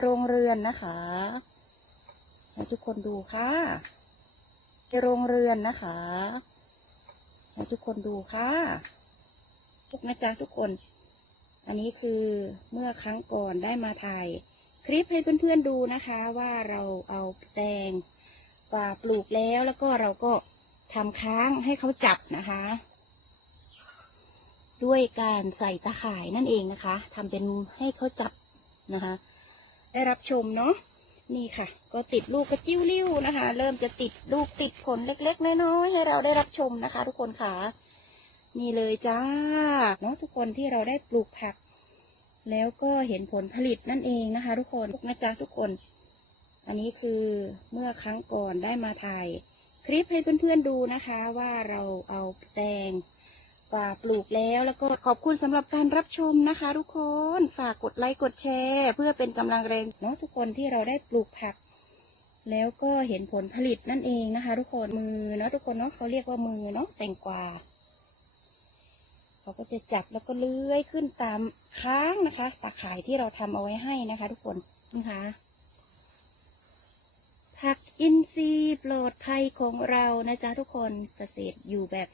โรงเรือนนะคะ ให้ทุกคนดูค่ะโรงเรือนนะคะ ให้ทุกคนดูค่ะทุกนะจ๊ะทุกคน อันนี้คือเมื่อครั้งก่อนได้มาถ่าย คลิปให้เพื่อนๆดูนะคะว่าเราเอาแตงกว่าปลูกแล้วแล้วก็เราก็ทำค้างให้เขาจับนะคะ ด้วยการใส่ตะข่ายนั่นเองนะคะทำเป็นให้เขาจับนะคะ ได้รับชมเนาะนี่ค่ะ ก็ติดลูกกระจิ้วลิ้วนะคะ เริ่มจะติดลูกติดผลเล็ก ๆ น้อยๆให้เราได้รับชมนะคะ ทุกคนค่ะ นี่เลยจ้าเนาะทุกคนที่เราได้ปลูกผัก แล้วก็เห็นผลผลิตนั่นเองนะคะ ทุกคนนะจ๊ะทุกคน อันนี้คือเมื่อครั้งก่อนได้มาถ่าย คลิปให้เพื่อนๆดูนะคะ ว่าเราเอาแตง กว่าปลูกแล้วแล้วก็ขอบคุณสำหรับการรับชมนะคะ ทุกคนฝากกดไลค์กดแชร์ เพื่อเป็นกำลังแรงเนาะทุกคนที่เราได้ปลูกผัก แล้วก็เห็นผลผลิตนั่นเองนะคะ ทุกคนมือเนาะทุกคนเนาะเขาเรียกว่ามือเนาะแตงกวาเขาก็จะจับแล้วก็เลื้อยขึ้นตามค้างนะคะตาข่ายที่เราทำเอาไว้ให้นะคะ ทุกคนนะคะผักอินทรีย์ปลอดภัยของเรานะจ๊ะทุกคนเกษตรอยู่แบบ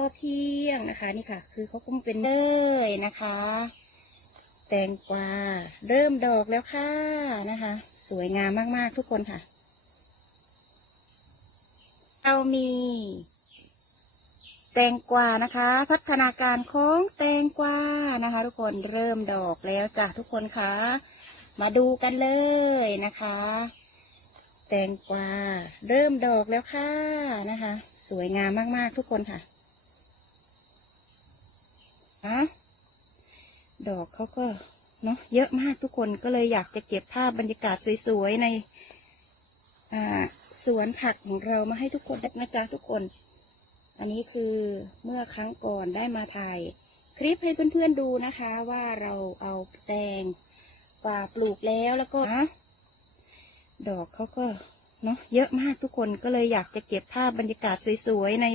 อเพียงนะคะ นี่ค่ะ คือเขาคงเป็นเลยนะคะ แตงกวาเริ่มดอกแล้วค่ะนะคะ สวยงามมากๆทุกคนค่ะ เรามี แตงกวานะคะ พัฒนาการของแตงกวานะคะ ทุกคนเริ่มดอกแล้วจ้ะทุกคนคะมาดูกันเลยนะคะ แตงกวาเริ่มดอกแล้วค่ะนะคะ สวยงามมากๆทุกคนค่ะ อะดอกเขาก็เนาะเยอะมากทุกคนก็เลยอยากจะเก็บภาพบรรยากาศสวยๆในสวนผักของเรามาให้ทุกคนได้นะจ๊ะทุกคน อันนี้คือเมื่อครั้งก่อนได้มาถ่าย คลิปให้เพื่อนๆดูนะคะ ว่าเราเอาแตงกว่าปลูกแล้วแล้วก็นะดอกเขาก็เนาะเยอะมากทุกคนก็เลยอยากจะเก็บภาพบรรยากาศสวยๆใน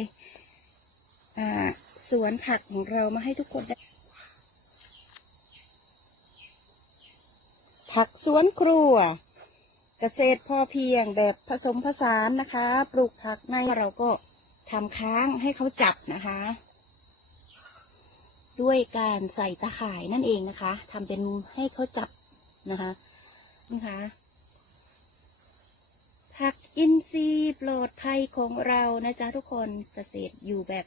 อ่า สวนผักของเรามาให้ทุกคนได้ผักสวนครัว เกษตรพอเพียงแบบผสมผสานนะคะ ปลูกผักในเราก็ทำค้างให้เขาจับนะคะ ด้วยการใส่ตะข่ายนั่นเองนะคะทำเป็นให้เขาจับนะคะนะคะผักอินทรีย์ปลอดภัยของเรานะจ๊ะทุกคนเกษตรอยู่แบบ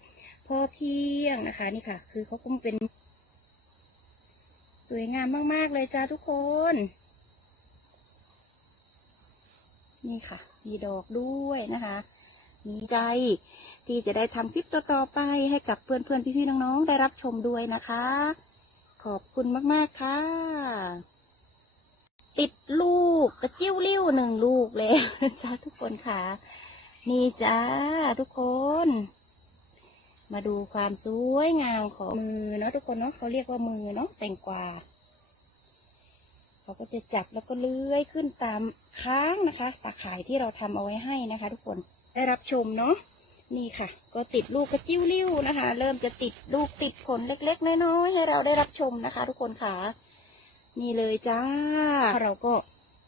อเพียงนะคะ นี่ค่ะ คือเขาคงเป็น สวยงามมาก ๆ เลยจ้าทุกคน นี่ค่ะ มีดอกด้วยนะคะมีใจที่จะได้ทำคลิปต่อๆไปให้กับเพื่อนๆพี่ๆน้องๆได้รับชมด้วยนะคะ ขอบคุณมากๆค่ะ ติดลูกกระจิ้วลิ้วหนึ่งลูกเลยจ้าทุกคนค่ะ นี่จ้าทุกคน มาดูความสวยงามของมือเนาะทุกคนเนาะเขาเรียกว่ามือเนาะแตงกวาเขาก็จะจับแล้วก็เลื้อยขึ้นตามค้างนะคะตาข่ายที่เราทำเอาไว้ให้นะคะ ทุกคนได้รับชมเนาะนี่ค่ะ ก็ติดลูกกระจิ้วลิ้วนะคะ เริ่มจะติดลูกติดผลเล็ก ๆ น้อยๆให้เราได้รับชมนะคะ ทุกคนค่ะ นี่เลยจ้า เราก็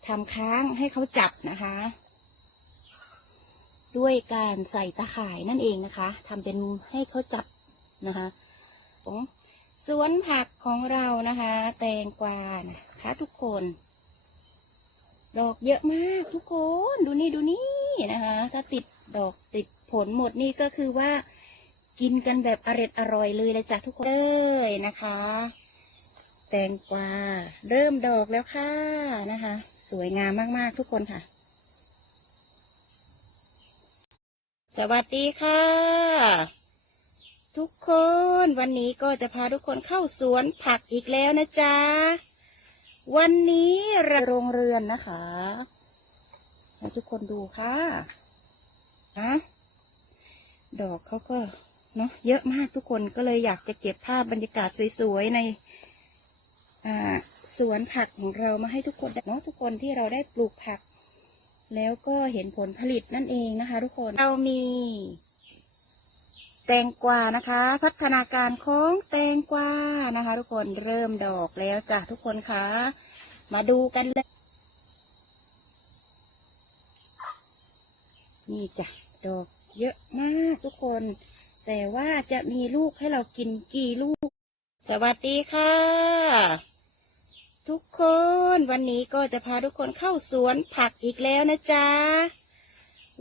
ทำค้างให้เขาจับนะคะ ด้วยการใส่ตะข่ายนั่นเองนะคะทำเป็นให้เขาจับนะคะของสวนผักของเรานะคะ แตงกวานะคะทุกคน ดอกเยอะมากทุกคน ดูนี่ดูนี่นะคะ ถ้าติดดอกติดผลหมดนี่ก็คือว่า กินกันแบบอร่อยอร่อยเลยเลยจ้ะทุกคนเลยนะคะ แตงกวาเริ่มดอกแล้วค่ะนะคะ สวยงามมากๆทุกคนค่ะ สวัสดีค่ะ ทุกคนวันนี้ก็จะพาทุกคนเข้าสวนผักอีกแล้วนะจ๊ะ วันนี้รโรงเรือนนะคะให้ทุกคนดูค่ะนะดอกเขาก็เนาะเยอะมากทุกคนก็เลยอยากจะเก็บภาพบรรยากาศสวยๆในสวนผักของเรามาให้ทุกคนเนาะทุกคนที่เราได้ปลูกผัก แล้วก็เห็นผลผลิตนั่นเองนะคะ ทุกคนเรามี แตงกวานะคะ พัฒนาการของแตงกวานะคะ ทุกคนเริ่มดอกแล้วจ้ะทุกคนคะมาดูกันเลยนี่จ้ะดอกเยอะมากทุกคน แต่ว่าจะมีลูกให้เรากินกี่ลูก สวัสดีค่ะ ทุกคนวันนี้ก็จะพาทุกคนเข้าสวนผักอีกแล้วนะจ๊ะ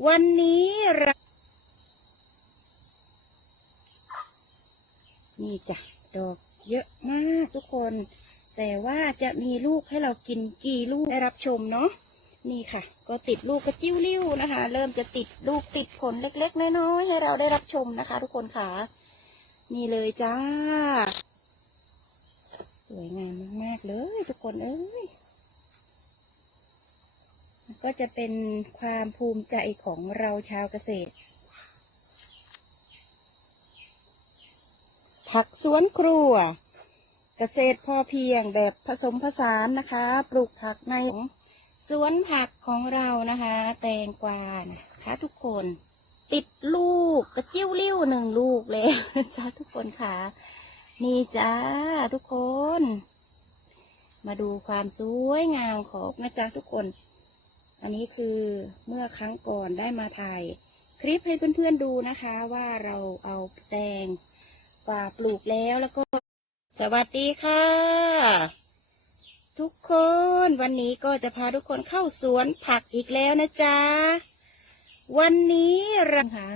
วันนี้เรานี่จ้ะดอกเยอะมากทุกคน แต่ว่าจะมีลูกให้เรากินกี่ลูกได้รับชมเนาะนี่ค่ะ ก็ติดลูกกระจิ้วลิ้วนะคะ เริ่มจะติดลูกติดผลเล็ก ๆ น้อยๆให้เราได้รับชมนะคะ ทุกคนค่ะ นี่เลยจ้า วยงามมาก ๆ เลยทุกคนเอ้ยก็จะเป็นความภูมิใจของเราชาวเกษตร ผักสวนครัว เกษตรพอเพียงแบบผสมผสานนะคะ ปลูกผักในสวนผักของเรานะคะ แตงกวานะคะทุกคน ติดลูกกระจิ้วลิ้วหนึ่งลูกเลยนะจ๊ะทุกคนค่ะ นี่จ้าทุกคน มาดูความสวยงามของนะจ๊ะทุกคน อันนี้คือเมื่อครั้งก่อนได้มาถ่ายคลิปให้เพื่อนๆดูนะคะว่าเราเอาแตงกวาปลูกแล้วแล้วก็ สวัสดีค่ะ ทุกคนวันนี้ก็จะพาทุกคนเข้าสวนผักอีกแล้วนะจ๊ะ วันนี้เราค่ะ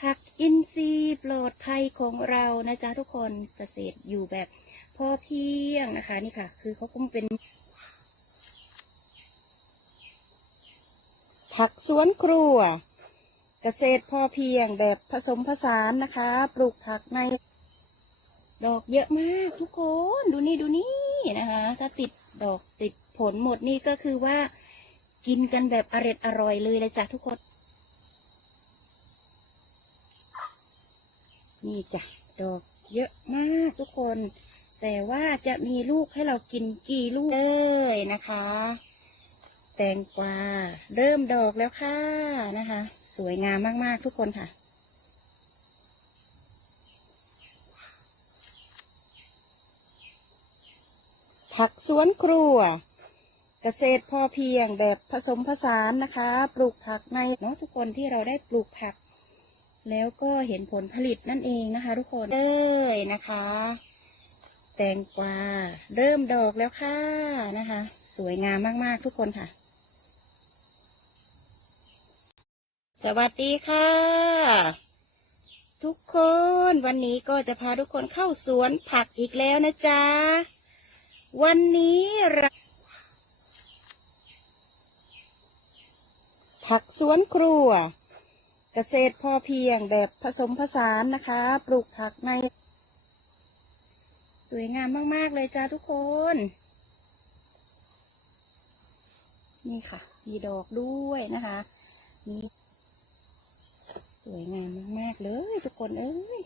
ผักอินทรีย์ปลอดภัยของเรานะจ๊ะทุกคนเกษตรอยู่แบบพอเพียงนะคะ นี่ค่ะ คือเขาคงเป็นผักสวนครัว เกษตรพอเพียงแบบผสมผสานนะคะ ปลูกผักใน ดอกเยอะมากทุกคน ดูนี่ดูนี่นะคะ ถ้าติดดอกติดผลหมดนี่ก็คือว่า กินกันแบบอร่อยอร่อยเลยเลยจ้ะทุกคน นี่จ้ะดอกเยอะมากทุกคน แต่ว่าจะมีลูกให้เรากินกี่ลูกเอ้ยนะคะ แตงกวาเริ่มดอกแล้วค่ะนะคะ สวยงามมากๆทุกคนค่ะผักสวนครัว เกษตรพอเพียงแบบผสมผสานนะคะ ปลูกผักในเนาะทุกคนที่เราได้ปลูกผัก แล้วก็เห็นผลผลิตนั่นเองนะคะ ทุกคนเอ้ยนะคะ แตงกวาเริ่มดอกแล้วค่ะนะคะ สวยงามมากๆทุกคนค่ะ สวัสดีค่ะ ทุกคนวันนี้ก็จะพาทุกคนเข้าสวนผักอีกแล้วนะจ๊ะ วันนี้เราผักสวนครัว เกษตรพอเพียงแบบผสมผสานนะคะ ปลูกผักใน สวยงามมาก ๆ เลยจ้าทุกคน นี่ค่ะ มีดอกด้วยนะคะมีสวยงามมาก ๆ เลยทุกคนเอ้ย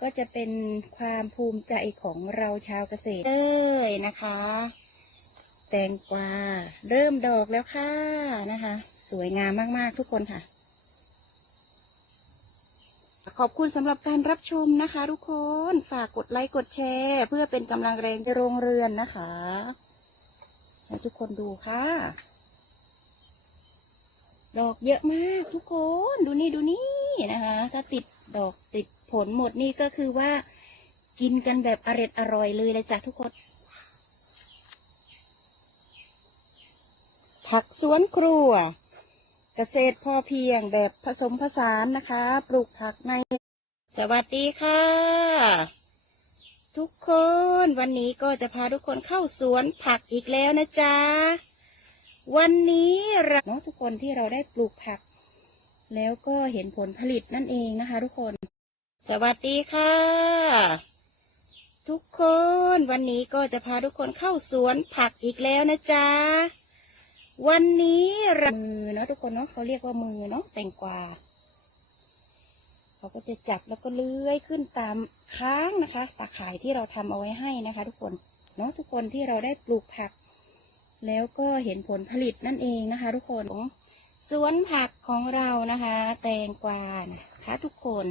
ก็จะเป็นความภูมิใจของเราชาวเกษตรเอ้ยนะคะ แตงกวาเริ่มดอกแล้วค่ะนะคะ สวยงามมาก ๆ ทุกคนค่ะ ขอบคุณสำหรับการรับชมนะคะ ทุกคน ฝากกดไลค์กดแชร์ เพื่อเป็นกำลังแรงในโรงเรือนนะคะให้ทุกคนดูค่ะ ดอกเยอะมากทุกคน ดูนี่ดูนี่นะคะ ถ้าติดดอกติดผลหมดนี่ก็คือว่า กินกันแบบอร่อยอร่อยเลยเลยจ้ะทุกคน ผักสวนครัว เกษตรพอเพียงแบบผสมผสานนะคะ ปลูกผักใน สวัสดีค่ะ ทุกคนวันนี้ก็จะพาทุกคนเข้าสวนผักอีกแล้วนะจ๊ะ วันนี้เราเนาะทุกคนที่เราได้ปลูกผัก แล้วก็เห็นผลผลิตนั่นเองนะคะ ทุกคน สวัสดีค่ะ ทุกคนวันนี้ก็จะพาทุกคนเข้าสวนผักอีกแล้วนะจ๊ะ วันนี้รามือเนาะทุกคนเนาะเขาเรียกว่ามือเนาะแตงกวาเขาก็จะจับแล้วก็เลื้อยขึ้นตามค้างนะคะตาข่ายที่เราทำเอาไว้ให้นะคะ ทุกคนเนาะทุกคนที่เราได้ปลูกผัก แล้วก็เห็นผลผลิตนั่นเองนะคะ ทุกคนสวนผักของเรานะคะ แตงกวานะคะทุกคน